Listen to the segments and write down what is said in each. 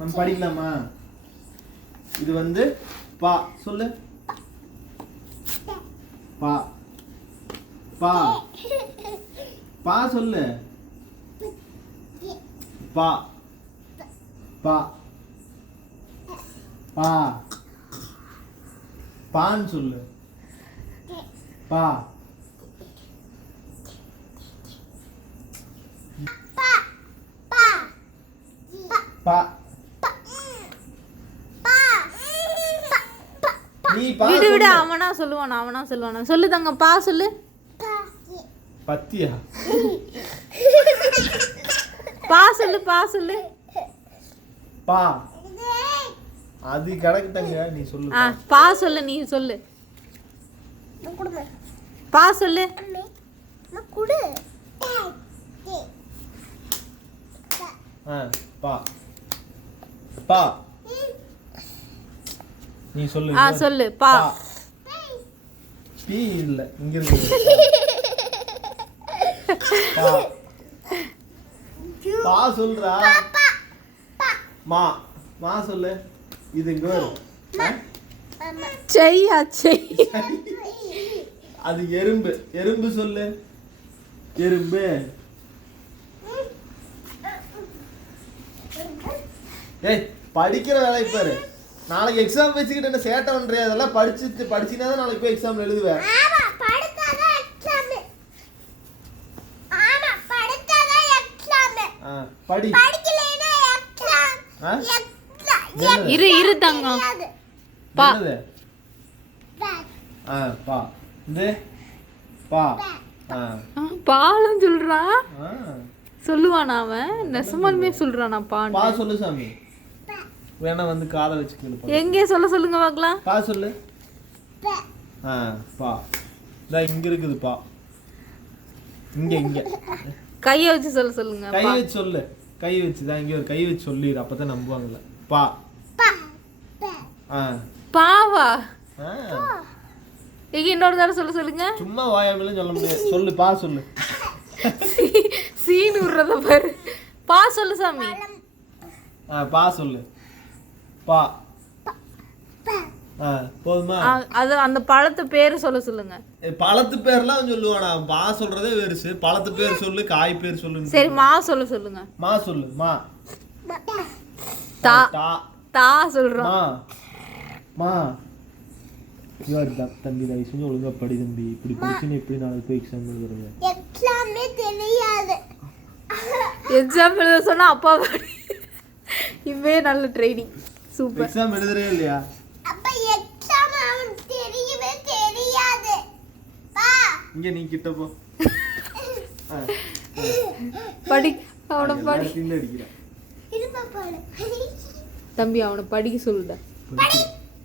நம்ம படிக்கலாமா? இது வந்து பா சொல்லு. பா பா பா சொல்லு. பா பா பா பான்னு சொல்லு. பா பா நீ பா விடு விடு, அவனா சொல்லுவானா சொல்லு தங்க. பா சொல்லு. பத்தியா? பா சொல்லு. பா அது கரெக்டாங்க. நீ சொல்லு. பா சொல்லு. நீ சொல்லு. பா சொல்லு. பா பா நீ சொல்லு. சொல்லு. பா பி இல்ல, இங்க இருக்கு. பா பா சொல்றா. மா மா சொல்லு. இது இங்க வரும். செய்யா செய். அது எறும்பு. எறும்பு சொல்லு. எறும்பு. ஏய் படிக்கிற வேலை பாரு. நாளைக்கு எக்ஸாம் வச்சுக்கிட்டு என்ன சேட்டை பண்றியா? அதெல்லாம் படிச்சினா தான் நாளைக்கு போய் எக்ஸாம்ல எழுதுவேன். படி. இரு தங்கம். பா பா இந்த பா பாலம் சொல்றான். சொல்லுவானா அவன்? நெசமாலுமே சொல்றானா? பா சொல்லு சாமி. வேணா வந்து காதை வச்சு கேளு. எங்கே சொல்லுங்க பார்க்கலாம். பா சொல்லு. பா இதா இங்க இருக்குது. பா இங்க கையை வச்சு சொல்லுங்க. கை வச்சு சொல்லு. கை வச்சு தான் இங்க ஒரு கை வச்சு சொல்லிடு. அப்பதான் நம்புவாங்கல்ல. பா பாவா. இன்னொரு தடவை சொல்லுங்க. சும்மா வாயாமலும் சொல்ல முடியாது. சொல்லு. பா சொல்லு. சீன் விடுறத பாரு. பா சொல்லு சாமி. பா சொல்லு. பா போதுமா? அது அந்த பழத்து பேரு சொல்லுங்க. பழத்து பேர்லாம் சொல்லுவானா? பா சொல்றதே வேறுசு. பழத்து பேர் சொல்லு. காய் பேர் சொல்லு. சரி மா சொல்லுங்க. மா சொல்லு. மா தா தா தா சொல்றோம். மா இவர் தம்பி தயவு செஞ்சு ஒழுங்கா படி தம்பி. இப்படி படிச்சுன்னு எப்படி நாளைக்கு போய் எக்ஸாம் எழுதுறது? எக்ஸாமே தெரியாது. எக்ஸாம் எழுத சொன்னா அப்பா இவே நல்ல ட்ரைனிங். சூப்பர். எக்ஸாம் எழுதுறே இல்லையா? அப்ப எக்ஸாம் அவனுக்கு தெரியவே தெரியாது. பா இங்க நீ கிட்ட போ. படி. அவனை படி. அடிக்கிற. இருப்பா பாடு. தம்பி அவனை படிக்க சொல்லுடா. படி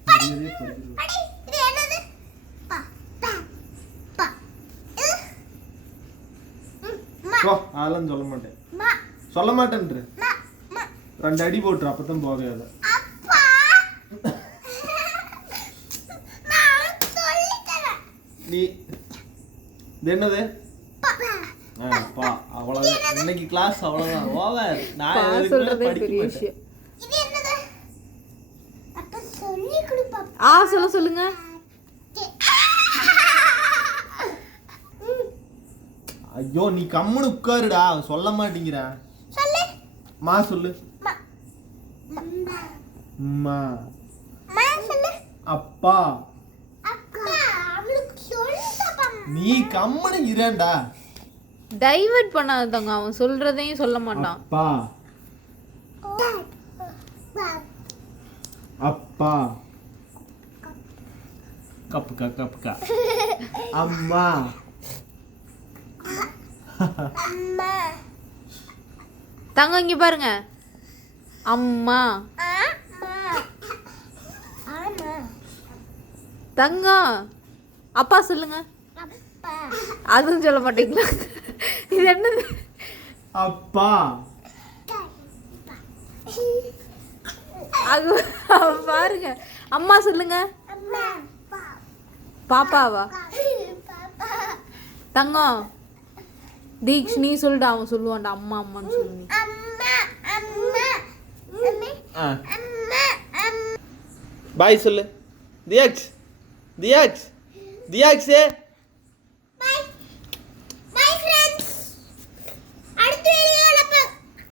படி படி. இது என்னது? பா பா பா. போ. அதெல்லாம் சொல்ல மாட்டேன். மா சொல்ல மாட்டேன்ற. மா மா. 2 அடி போட்டுரு. அப்பதான் போகாது. அப்பா நான் சொல்லி தரேன். நீ இது என்னது? பா அவ்வளவுதான். இன்னைக்கு கிளாஸ் அவ்வளவுதான். ஓவர். நான் சொல்றதே படிக்க பெரிய மாட்டேன். விஷயம். இது என்னது? அப்ப சொல்லி கொடு பாப்பா. சொல்லுங்க. ஐயோ நீ கம்முனு உட்காருடா. சொல்ல மாட்டேங்கிற. சொல்லு. மா சொல்லு. மா அம்மா. மா சொல்லு. அப்பா. அப்பா அவளுக்கு சொல்லு பாப்பா. நீ கம்முனு இரேண்டா. டைவர்ட் பண்ணாதங்க. அவன் சொல்றதையும் சொல்ல மாட்டான். அப்பா அப்பா கப்புக்கா கப்புக்கா. அம்மா அம்மா. தங்க இங்க பாருங்க. அம்மா. ஆமா. தங்கம். அப்பா சொல்லுங்க. அப்பா. அதுவும் சொல்ல மாட்டீங்களா? இது என்னது? அப்பா. அது பாருங்க. அம்மா சொல்லுங்க. அம்மா. பாப்பாவா? பாப்பா. தங்கம். தீக்ஷ் நீ சொல்லிட்டு அவன் சொல்லுவான்டா. அம்மா அம்மான்னு சொல்லு. அம்மா அம்மா. ஆ பாய் சொல்லு. தியாக்ஸ் தியாக்ஸ் தியாக்ஸே